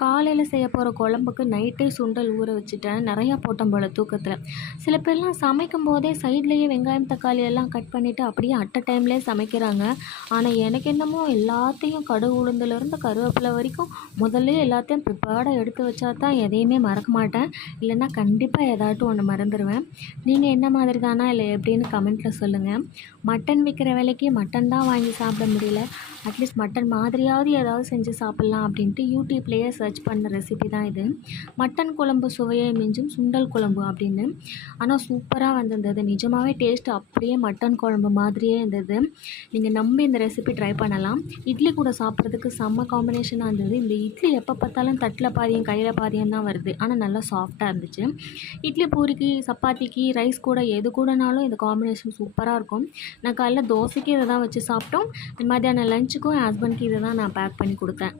காலையில் செய்ய போகிற குழம்புக்கு நைட்டே சுண்டல் ஊற வச்சுட்டேன். நிறையா போட்டேன் போல் தூக்கத்தில். சில பேர்லாம் சமைக்கும் போதே சைட்லேயே வெங்காயம் தக்காளி எல்லாம் கட் பண்ணிவிட்டு அப்படியே அட் அ டைம்லேயே சமைக்கிறாங்க. ஆனால் எனக்கு என்னமோ எல்லாத்தையும் கடுகு உளுந்துலேருந்து கருவேப்பிலை வரைக்கும் முதல்ல எல்லாத்தையும் ப்ரிப்பேர்டாக எடுத்து வச்சா தான் எதையுமே மறக்க மாட்டேன். இல்லைன்னா கண்டிப்பாக ஏதாட்டும் ஒன்று மறந்துடுவேன். நீங்கள் என்ன மாதிரி தானா இல்லை எப்படின்னு கமெண்ட்டில் சொல்லுங்கள். மட்டன் விற்கிற விலைக்கு மட்டன் தான் வாங்கி சாப்பிட முடியல. அட்லீஸ்ட் மட்டன் மாதிரியாவது ஏதாவது செஞ்சு சாப்பிட்லாம் அப்படின்ட்டு யூடியூப்லேயே சர்ச் பண்ண ரெசிபி தான் இது. மட்டன் குழம்பு சுவையை மிஞ்சும் சுண்டல் குழம்பு அப்படின்னு. ஆனால் சூப்பராக வந்திருந்தது. நிஜமாகவே டேஸ்ட் அப்படியே மட்டன் குழம்பு மாதிரியே இருந்தது. நீங்கள் நம்பி இந்த ரெசிபி ட்ரை பண்ணலாம். இட்லி கூட சாப்பிட்றதுக்கு செம்ம காம்பினேஷனாக இருந்தது. இந்த இட்லி எப்போ பார்த்தாலும் தட்டில் பாதியம் கையில் பாதியம் தான் வருது. ஆனால் நல்லா சாஃப்டாக இருந்துச்சு. இட்லி பூரிக்கு சப்பாத்திக்கு ரைஸ் கூட எது கூடனாலும் இந்த காம்பினேஷன் சூப்பராக இருக்கும். நான் காலைல தோசைக்கு இதை தான் வச்சு சாப்பிட்டோம். மத்தியானம் லஞ்சுக்கும் என் ஹஸ்பண்ட்க்கு இதை தான் நான் பேக் பண்ணி கொடுத்தேன்.